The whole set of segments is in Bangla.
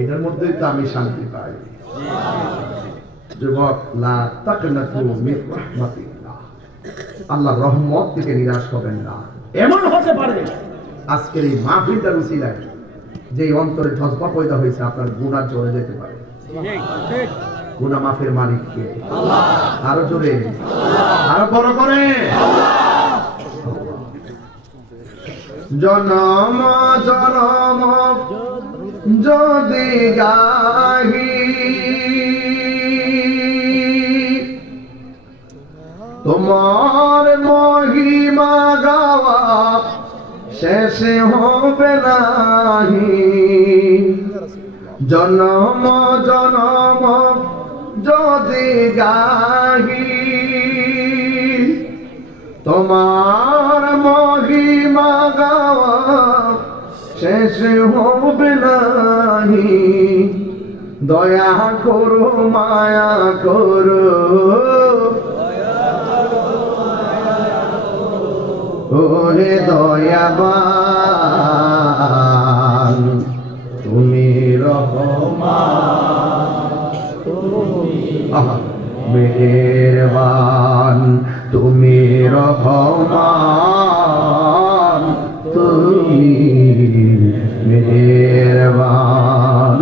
এটার মধ্যেই তো আমি শান্তি পাই। যুবক, লা তাকনাতু মির রাহমাতিল্লাহ, আল্লাহর রহমত থেকে নিরাশ হবেন না। এমন হতে পারে আজকের এই মাহফিলটার উসিলায় যে অন্তরে জজবা পয়দা হয়েছে, আপনার গুনাহ চলে যেতে পারে। গুনাহ মাফের মালিক কে? আল্লাহ। আরো জোরে, আরো বড় করে। জনম জনম যদি গাহি তোমার মহিমা গাওয়া শেষ হবে নাহি। জনম জনম যদি গাহি তোমার মহিমা গাওয়া শেষ হবে নাহি। দয়া করো মায়া করো, ওরে দয়াবান তুমি রহমান, মেহেরবান তুমি রহমান, তুমি মেহেরবান।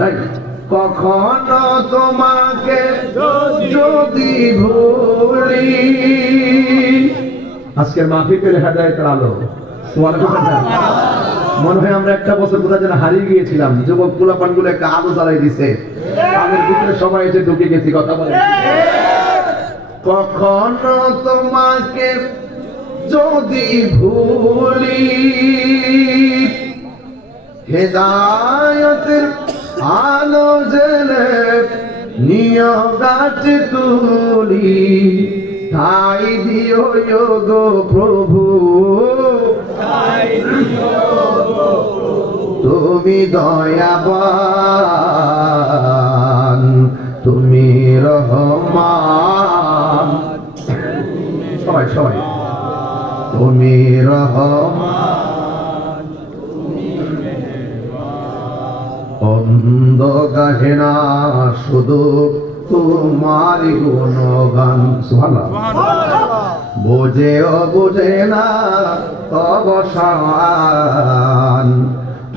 কখনো তোমাকে যদি ভুলি, আজকের মাহফিলের হেদায়েতের আলো মনে হয় আমরা একটা বছর কোথায় যেন হারিয়ে গিয়েছিলাম। যুবক পোলাপান গুলো একটা আলো জ্বালাই দিছে, আমাদের ভিতরে সবাই এসে ঢুকে গেছি। কথা বলে, কখনো তোমাকে যদি ভুলি, হেদায়েতের আলো জেলে নিয়গাছ তুলি, ঠাই দিও গো প্রভু, তুমি দয়াবান তুমি রহমান। সবাই সবাই তুমি রহমান, অন্ধ গাহে না শুধু তোমারি গুণগান। সুবহানাল্লাহ। বোঝেও বোঝে না অবসান,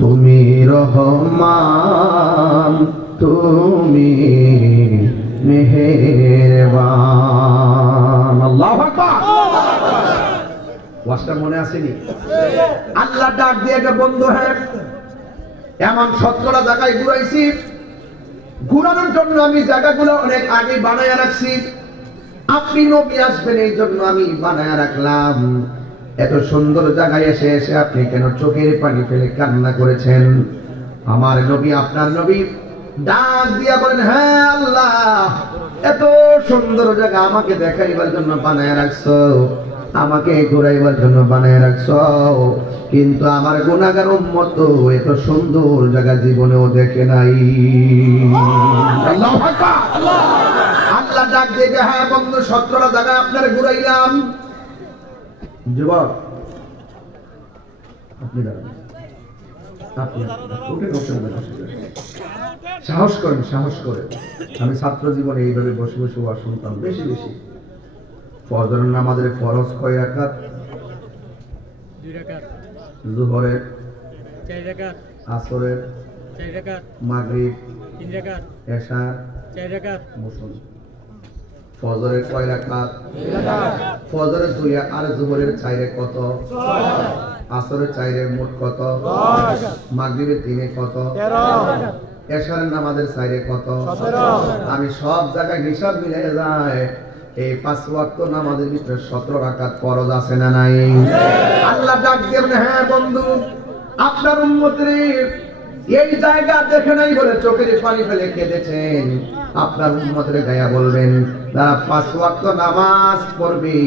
তুমি রহমান তুমি মেহেরবান। আল্লাহু আকবার। ওয়াজটা মনে আসেনি? আল্লাহ ডাক দিয়ে গে বন্ধু, হ্যাঁ এমন 17টা জায়গায় ঘুরাইছি, ঘুরানোর জন্য আমি জায়গাগুলো অনেক আগে বানায় রাখছি। আপনি নবী আসবেন এই জন্য আমি বানায় রাখলাম। এত সুন্দর জায়গায় এসে এসে আপনি কেন চোখের পানি ফেলে কান্না করেছেন? আমার নবী, আপনার নবী ডাক দিয়া বলেন, হ্যাঁ আল্লাহ, এত সুন্দর জায়গা আমাকে দেখাইবার জন্য বানায় রাখছো, আমাকে ঘুরাইবার জন্য বানায় রাখছো, কিন্তু আমার গুনাহগার উম্মত তো এত সুন্দর জায়গা জীবনেও দেখে নাই। আল্লাহু আকবার। আল্লাহ ডাক দিয়ে, হ্যাঁ বন্ধু 17টা জায়গা আপনার ঘুরাইলাম। যুবক, আপনি সাহস করেন, সাহস করে। আমি ছাত্র জীবনে এইভাবে বসে বসে ওয়াজ শুনতাম বেশি বেশি। ফজরের নামাজের ফরজ কয় রাকাত? 2 রাকাত। যোহরের 4 রাকাত, আসরের 4 রাকাত, মাগরিব 3 রাকাত, এশা 4 রাকাত। মুসল ফজরের কয় রাকাত? 2 রাকাত। ফজরের 2 আর যোহরের 4 কত? 6। আসরের 4 মোট কত? 10। মাগরিবের 3 কত? 13। এশারের নামাজের 4 কত? 17। আমি সব জায়গায় হিসাব মিলে যায়, এই 5 ওয়াক্ত নামাজের ভিতরে 17 রাকাত ফরজ আছে না নাই? আল্লাহ ডাক দিয়ে, হ্যাঁ বন্ধু, আপনার উম্মতের এই জায়গা দেখে নাই বলে চোখের পানি ফেলে কেঁদেছেন। আপনার উম্মতের গায়া বলবেন, যারা 5 ওয়াক্ত নামাজ পড়বে,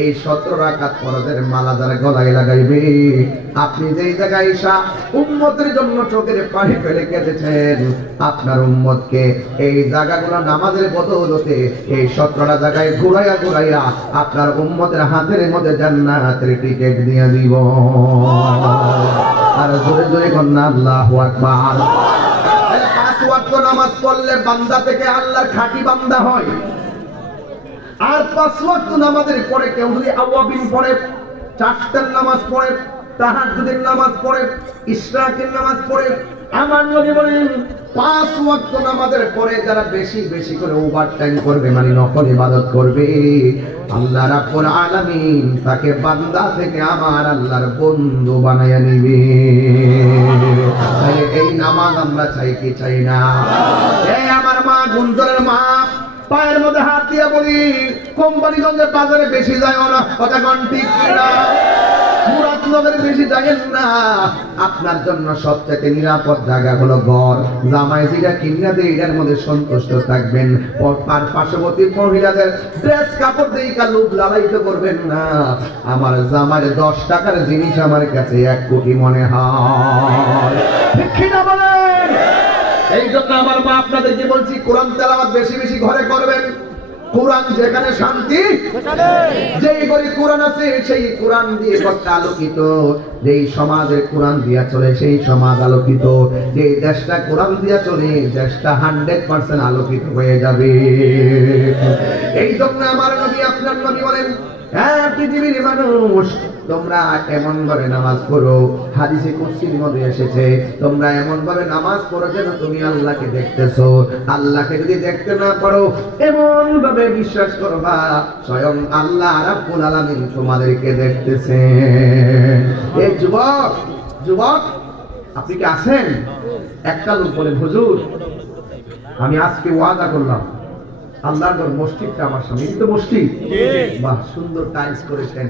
এই 17 রাকাত ফরজের মালা যারা গলায় লাগাইবে, আপনি যেই জায়গায় এসা উম্মতের জন্য চোখের পানি ফেলে কেঁদেছেন, আপনার উম্মতকে এই জায়গাগুলো নামাজের বদৌলতে এই 17টা জায়গায় ঘুরাইয়া ঘুরাইয়া আপনার উম্মতের হাতের মধ্যে জান্নাতের টিকেট দিয়ে দিব। আর জোরে জোরে কন্যা আল্লাহু আকবার। 5 ওয়াক্ত নামাজ পড়লে বান্দা থেকে আল্লাহর খাঁটি বান্দা হয়। আর 5 ওয়াক্ত নামাজের পরে কেউ যদি আওয়াবিন পড়ে, চারটার নামাজ পড়ে, তাহাজ্জুদের নামাজ পড়ে, ইশরাকের নামাজ পড়ে, আমার নবী বলেন 5 ওয়াক্ত নামাজের পরে যারা বেশি বেশি করে ওভারটাইম করবে, মানে নফল ইবাদত করবে, আল্লাহ রাব্বুল আলামিন তাকে বান্দা থেকে আমার আল্লাহর বন্ধু বানায়া নিবে। তাহলে এই নামাজ আমরা চাই কি চাই না? এই আমার মা, গুঞ্জনের মা, পায়ের মধ্যে হাত দিয়া বলি, কোম্পানিগঞ্জের বাজারে বেশি যায় না, কথা কোন ঠিক কিনা? মুরাদনগরে বেশি যাবেন না। আপনার জন্য সবচেয়ে নিরাপদ জায়গা হলো ঘর। জামাই যেটা কিনা দিয়ে এটার মধ্যে সন্তুষ্ট থাকবেন। পার্শ্ববর্তী মহিলাদের ড্রেস কাপড় দিয়ে লোভ লালায়িত করবেন না। আমার জামাই 10 টাকার জিনিস আমার কাছে 1 কোটি মনে হয়। ঠিক না বলেন? এই জন্য আমার মা আপনাদেরকে বলছি, কোরআন তেলাওয়াত বেশি বেশি ঘরে করবেন। কোরআন যেখানে শান্তি, যেই ঘরে কোরআন আছে সেই কোরআন দিয়ে ঘরটা আলোকিত। যেই সমাজে কোরআন দিয়া চলে সেই সমাজ আলোকিত। যেই দেশটা কোরআন দিয়া চলে দেশটা 100% আলোকিত হয়ে যাবে। এই জন্য আমার নবী, আপনার নবী বলেন, হ্যাঁ পৃথিবীর মানুষ, তোমরা এমন ভাবে নামাজ পড়ো, হাদিসে কুদসির মধ্যে এসেছে, তোমরা এমন ভাবে নামাজ পড়ো যেন তুমি আল্লাহকে দেখতেছো। আল্লাহকে যদি দেখতে না পারো, এমন ভাবে বিশ্বাস করবা স্বয়ং আল্লাহ রাব্বুল আলামিন তোমাদেরকে দেখতেছেন। এই যুবক, যুবক আপনি কি আছেন? একটা লোক বলে, হুজুর আমি আজকে ওয়াদা করলাম, আল্লাহর মসজিদটা আমার সামনে, এই তো মসজিদ, বাহ সুন্দর টাইলস করেছেন,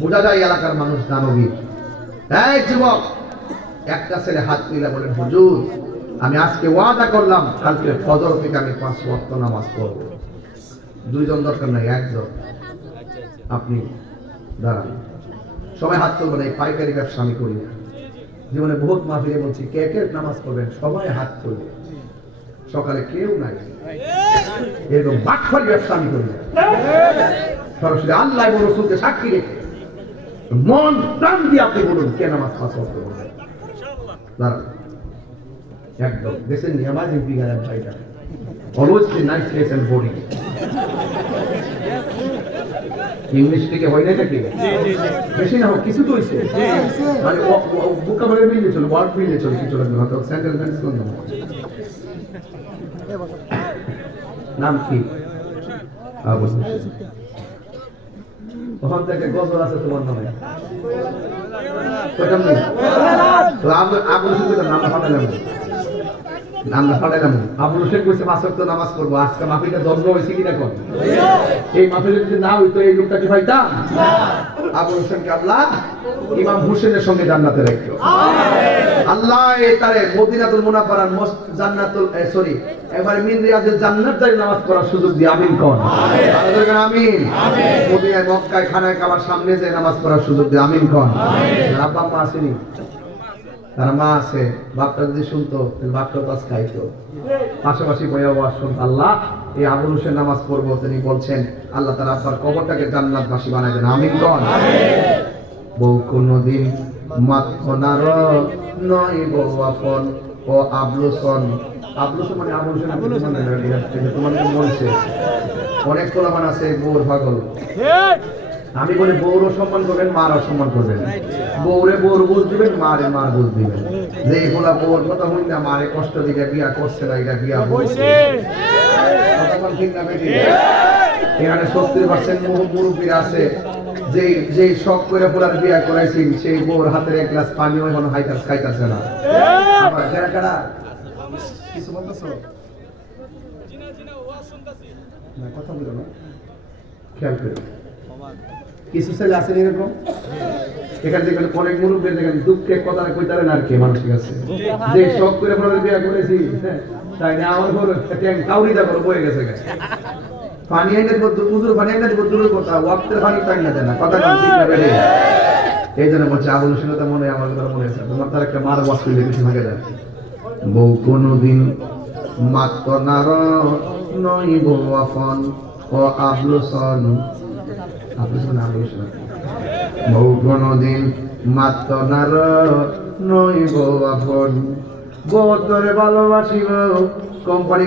বোঝা যায় এলাকার মানুষ দানবী। এই যুবক, একটা ছেলে হাত তুলে বলেন, হুজুর আমি আজকে ওয়াদা করলাম কালকে ফজর থেকে আমি 5 ওয়াক্ত নামাজ পড়ব। 2 জন দরকার নাই, 1 জন। আপনি দাঁড়ান, সবাই হাত তুলবেন। এই পাইকারি ব্যবসা আমি করি না, জীবনে বহুত মাহফিলে বলছি, কে কে নামাজ পড়বেন সবাই হাত তুলবে। সকালে কেউ নাই, এরকম বাটফারি ব্যবসা আমি করি না। সরাসরি আল্লাহ এবং রাসূলকে সাক্ষী রেখে মন প্রাণ দিয়ে আপনি বলুন, কে নামাজ 5 ওয়াক্ত পড়বেন? দাঁড়ান, একদম দেশের নিয়ামাজ বিগাড়ার ভাইটা always be nice face and body. English থেকে হয় না নাকি? বেশি না হোক, কিছু তো হয়েছে, মানে ভোকাবুলারি মিলে চলো, ওয়ার্ড মিলে চলো, কিছু লাগবে হয়তো সেন্টেন্স কোন নাম কি? ওখান থেকে গজল আছে তোমার নামে, আবুল হোসেন কইছে 5 ওয়াক্ত নামাজ পড়বো। আজকে মাহফিলটা দন্ড হয়েছে কিনা কোন? এই মাহফিলে যদি না হইতো এই লোকটা কি পাইতাম? আবুল হোসেনকে আল্লাহ ইমাম হোসেনের সঙ্গে জান্নাতে রাখলো। আল্লাহ তারে মদিনাতুল মুনাওয়ারার জান্নাতুল সরি একবার মিন রিয়াজের জান্নাত যাই নামাজ পড়ার সুযোগ দিয়ে আমিন কোন? আমিন আমিন। মদিনায় মক্কায় খানায় কাবার সামনে যে নামাজ পড়ার সুযোগ দিয়ে আমিন কোন? আব্বা মা আসেনি, তার মা আছে, বাপটা যদি শুনতো বাপটা তো আজ খাইতো। পাশাপাশি আল্লাহ এই আবুল হোসেন নামাজ পড়বো, তিনি বলছেন আল্লাহ তার আব্বার কবরটাকে জান্নাতবাসী বানাই দেন, আমিন কোন? বউ কোনদিন মাতনার নয় বউ আপন ও আবলুসন। আবলুসন মানে আবুল হোসেন, তোমাকে বলছে অনেক কোলামান আছে বউর পাগল। আমি বলি বউরও সম্মান করবেন, মারও সম্মান করবেন। বউরে বউর বুঝ দিবেন, মারে মার বুঝ দিবেন। যে বলা বউর কথা হই না, মারে কষ্ট দিকে বিয়া করছে না, এটা বিয়া বলছে। এখানে 70% মুরব্বীরা আছে যে শখ করে পোলার বিয়া করাইছি, সেই বউর হাতের 1 গ্লাস পানিও এখন খাইতেছে না। আবার যারা কারা কিছু বলতেছো না, কথা বলো না, খেয়াল করো। কিছু ছেলে আছেন এরকম, এখানে দেখবেন অনেক মুরব্বী দেখেন দুঃখে কথা কইতারেন আর কি মানুষের কাছে, যে শখ করে পোলার বিয়া করেছি তাই না, আমার ঘর কাউরি দেখো বয়ে গেছে পানি আইনে পুজোর পানি আইনে দূরের কথা, ওয়াক্তের পানি পাই না দেয় না, কথা ঠিক না বেড়ে। এই জন্য বলছে আবুল হোসেনের তো মনে, আমার কথা মনে আছে, তোমার তার একটা মার ওয়াক্ত কিছু ভাগে যায়। বউ কোনদিন মাত্র নার নয় বউ আপন ও আবলুসন। বউ কোনদিন মাত্র নার নইব আপন বউ তোরে ভালোবাসিব কোম্পানি